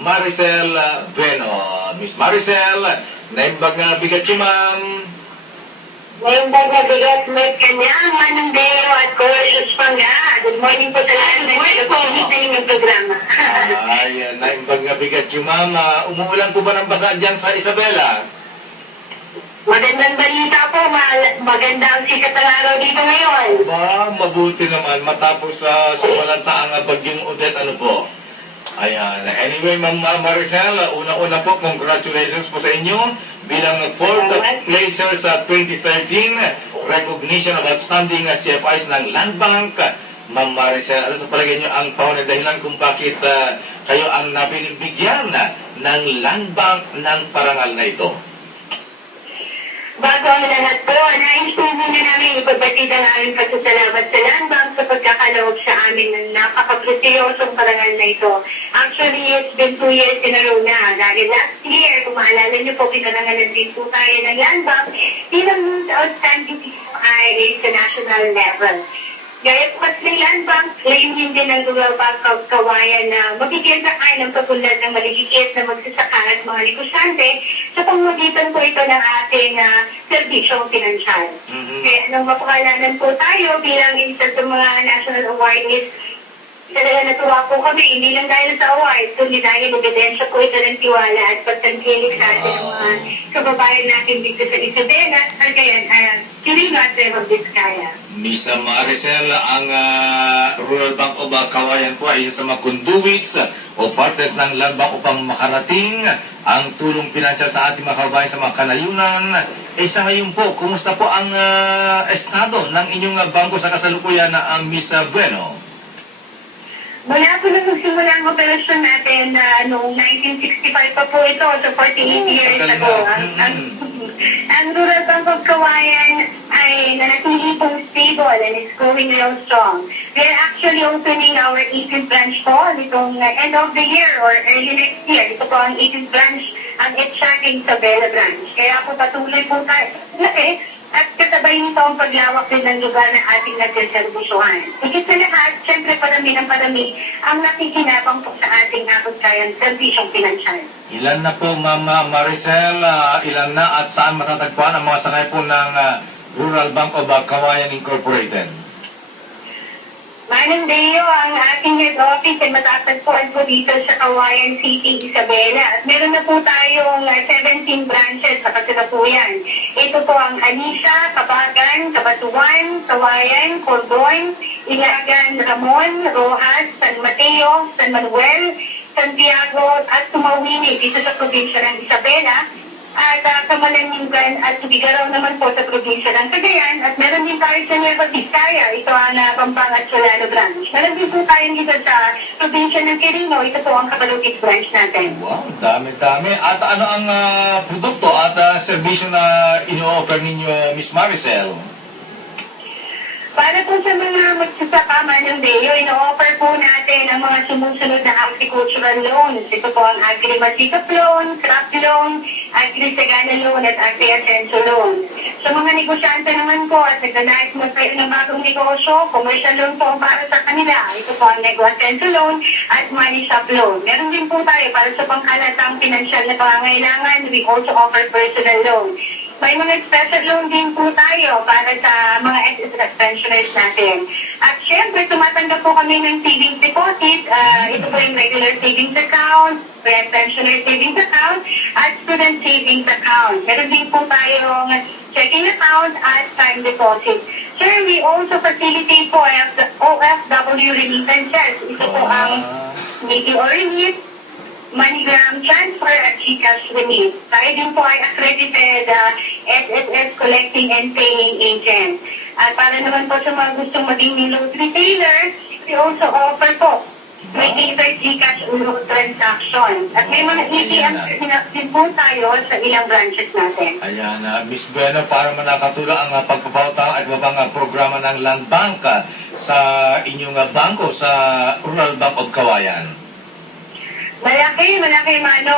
Maricel Bueno. Miss Maricel, naimbag nga bigat si ma'am. Naimbag na bigat may kanyang Manandeo at Courses Panga. Good morning po sa lahat. Good morning po. Na yung programa. Ay, naimbag nga bigat si ma'am. Umuulan po ba ng basa dyan sa Isabela? Magandang balita po. Maganda ang sikat ng araw dito ngayon. Ba, mabuti naman. Matapos sa sumalanta ang bagyong Odette, ano po? Ayan. Anyway, Ma'am Maricel, una-una po, congratulations po sa inyo bilang fourth placer sa 2013 Recognition of Outstanding CFIs ng Land Bank. Ma'am Maricel, ano sa palagay niyo ang paunang dahilan kung bakit kayo ang nabinibigyan ng Land Bank ng parangal na ito? Bago ang lahat po, nais po muna namin ipabatid ang aming pasasalamat sa Land Bank sa pagkakaloob sa amin ng napaka-prestigyosong parangal na ito. Actually, it's been 2 years in a row na. Dahil last year, kung maalala niyo po, pinarangalan din po tayo ng Land Bank bilang outstanding ay sa national level. Gaya po kasi ng Land Bank, layunin din ng Rural Bank of Kawayan na mabigyan sa kain ng pagulad ng maligigit na magsasaka at mga negosyante sa pamamagitan po ito ng ating serbisyong pinansyal. Kaya nung mapakalanan po tayo bilang isa sa mga national awardees, talaga natuwa po kami, hindi lang dahil sa award, kundi dahil ebidensya po ito ng tiwala at pagtangkilik sa atin ng mga kababayan natin dito sa Isabela, Cagayan, Quirino at Nueva Vizcaya. Miss Maricel, ang Rural Bank of Kawayan po ay isa sa mga conduits o partners ng Land Bank upang makarating ang tulong pinansyal sa ating mga kababayan sa mga kanayunan. Sa ngayon po, kumusta po ang estado ng inyong bangko sa kasalukuyan na ang Miss Bueno? Mula po nung magsimula ang operasyon natin noong 1965 pa po ito, so 48 years ago. Ang Rural Bank of Kawayan ay nanatili pong stable and is going real strong. We are actually opening our 18th branch po nitong end of the year or early next year. Ito po ang 18th branch ang Etchacking Isabela branch. Kaya po patuloy po tayo. At kasabay nito ang paglawak din ng lugar na ating nagsiservisyohan. Higit sa lahat, siyempre parami ng parami ang nakikinabang po sa ating napagkayang serbisyong pinansyal. Ilan na po, Ma'am Maricel, ilan na at saan matatagpuan ang mga sangay po ng Rural Bank of Kawayan Incorporated? Manandeo, ang ating head office ay matatagpuan po dito sa Kawayan City, Isabela. At meron na po tayong 17 branches sa kasalukuyan. Ito po ang Anisa, Kabagan, Kabatuan, Kawayan, Cordon, Ilagan, Ramon, Rojas, San Mateo, San Manuel, Santiago at Tumawini dito sa probinsya ng Isabela. At Kamalaninggan at Tubigaraw naman po sa probinsya ng Cagayan. At meron din tayo sa Nueva Vizcaya. Ito ang Pampanga at Solano branch. Meron din po tayo dito sa probinsya ng Quirino. Ito po ang Cabalukit branch natin. Wow, dami-dami. At ano ang produkto at serbisyo na ino-offer ninyo, Miss Maricel? Para po sa mga magsasaka Manandeo, ino-offer po natin ang mga sumusunod na agricultural loans. Ito po ang Agri-Masikap Loan, Crop Loan, Agri-Sagana Loan at Agri-Asenso Loan. Sa mga negosyante naman po at nagdanais mo tayo ng bagong negosyo, commercial loan po ang para sa kanila. Ito po ang Nego-Asenso Loan at Money Shop Loan. Meron din po tayo para sa pangkalatang pinansyal na pangangailangan. We also offer personal loan. May mga special loan din po tayo para sa mga SSS pensioners natin. At syempre, tumatanggap po kami ng savings deposit. Ito po yung regular savings account, pensioner savings account, at student savings account. Meron din po tayong checking account at time deposit. Sir, we also facilitate po OFW remittances. Ito po ang media or remit, MoneyGram transfer at GCash remit. Tayo din po ay accredited SSS collecting and paying agent. At para naman po sa mga gustong maging loan retailer, we also offer po may catered GCash loan transaction. At may mga ATM din po tayo sa ilang branches natin. Ayan, Miss Bueno, para manakatulong ang pagpapauta at ibang programa ng Land Bank sa inyong bangko sa Rural Bank of Kawayan. Malaki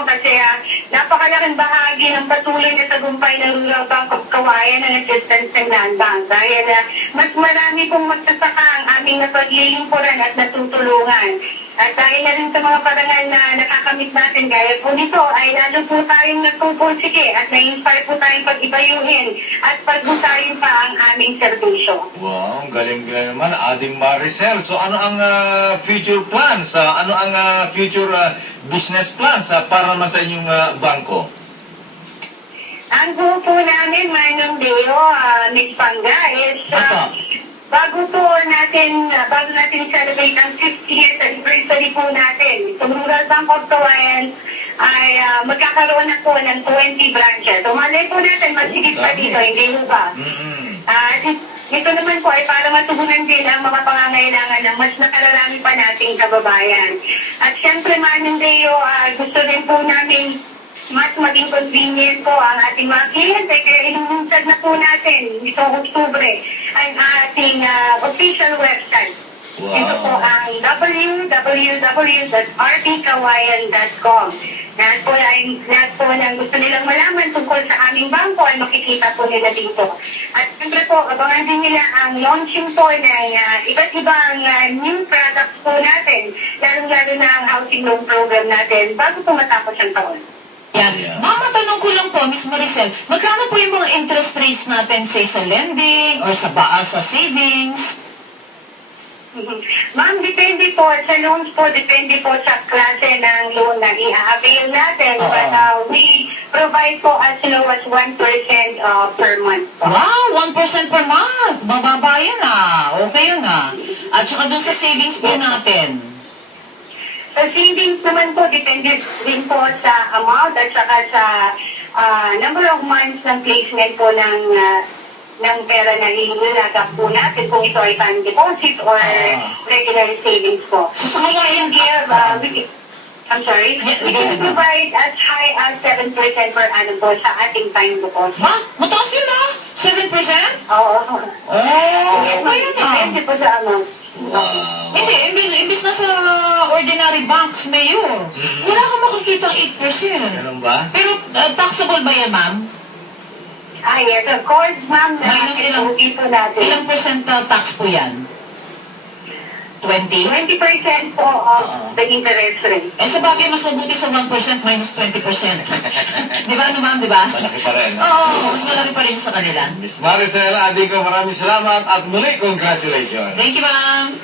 kasi napakalaking bahagi ng patuloy na tagumpay ng Rural Bank of Kawayan ang assistance ng Land Bank. Dahil mas marami pong magsasaka ang aming napaglilingkuran at natutulungan. At dahil na rin sa mga parangal na nakakamit natin, gaya po nito, ay lalo po tayong nagpupursige at na-inspire po tayong pag-ibayuhin at pagbusayin pa ang aming serbisyo. Wow, galing-galing naman, Ading Maricel. So ano ang future plans? Ano ang future business plans para naman sa inyong bangko? Ang goal po namin, Manong Deo, Miss Panga, is bago natin celebrate ang 50th anniversary po natin, sa Rural Bank of Kawayan ay magkakaroon na po ng 20 branches. So malay po natin, masigit pa dito, hindi mo ba? Ito naman po ay para matugunan din ang mga pangangailangan ng mas nakararami pa nating kababayan. At syempre, Manong Deo, gusto din po namin mas maging convenient po ang ating mga kliyente, kaya inuunsad na po natin itong Oktubre ang ating official website. Wow. Ito po ang www.rbkawayan.com. Lahat po ng gusto nilang malaman tungkol sa aming bangko ay makikita po nila dito. At siyempre po, abangan din nila ang launching po ng iba't ibang new products po natin, lalo-lalo na ang housing loan program natin bago po matapos ang taon. Yan. Ma'am, matanong ko lang po, Miss Maricel, magkano po yung mga interest rates natin, say, sa lending or sa savings? Ma'am, depende po. Sa loans po, depende po sa klase ng loan na i-avail natin. But we provide po as low as 1% per month po. Wow, 1% per month. Mababa yan Okay yun At saka dun sa savings po natin. Sa savings naman po, depende din po sa amount at saka sa number of months ng placement po ng pera na ilalagak po natin kung ito ay time deposit or regular savings po. So sa We can give, I'm sorry, we can provide as high as 7% per annum po sa ating time deposit. Mataas yun 7%? Oo. Okay yun Depende po sa amount. Wow. Hindi, imbis na sa ordinary banks, Mayor, wala kang makikita 8%. Ganun ba? Pero taxable ba yan, ma'am? Yes, of course, ma'am. Minus ilang po natin. Ilang percent tax po yan? 20? 20% po of the interest rate. Sa bagay, mas mabuti sa 1% minus 20%. Di ba, ma'am, di ba? Malaki pa rin. Mas malaki pa rin sa kanila. Miss Maricel, Adi ko, maraming salamat at muli, congratulations. Thank you, ma'am.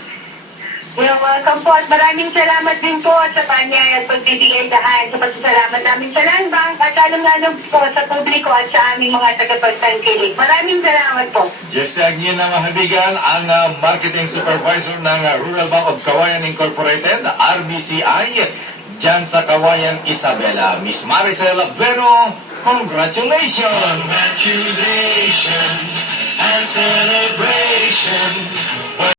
You're welcome po at maraming salamat din po sa panyay at pagbibigay daan sa pasasalamat namin sa Land Bank at lalong-lalo po sa publiko at sa aming mga tagapagtangkilik. Maraming salamat po. Just Agnin na mahabigan ang marketing supervisor ng Rural Bank of Kawayan Incorporated, RBCI, dyan sa Kawayan, Isabela. Miss Maricel Vero, congratulations! Congratulations and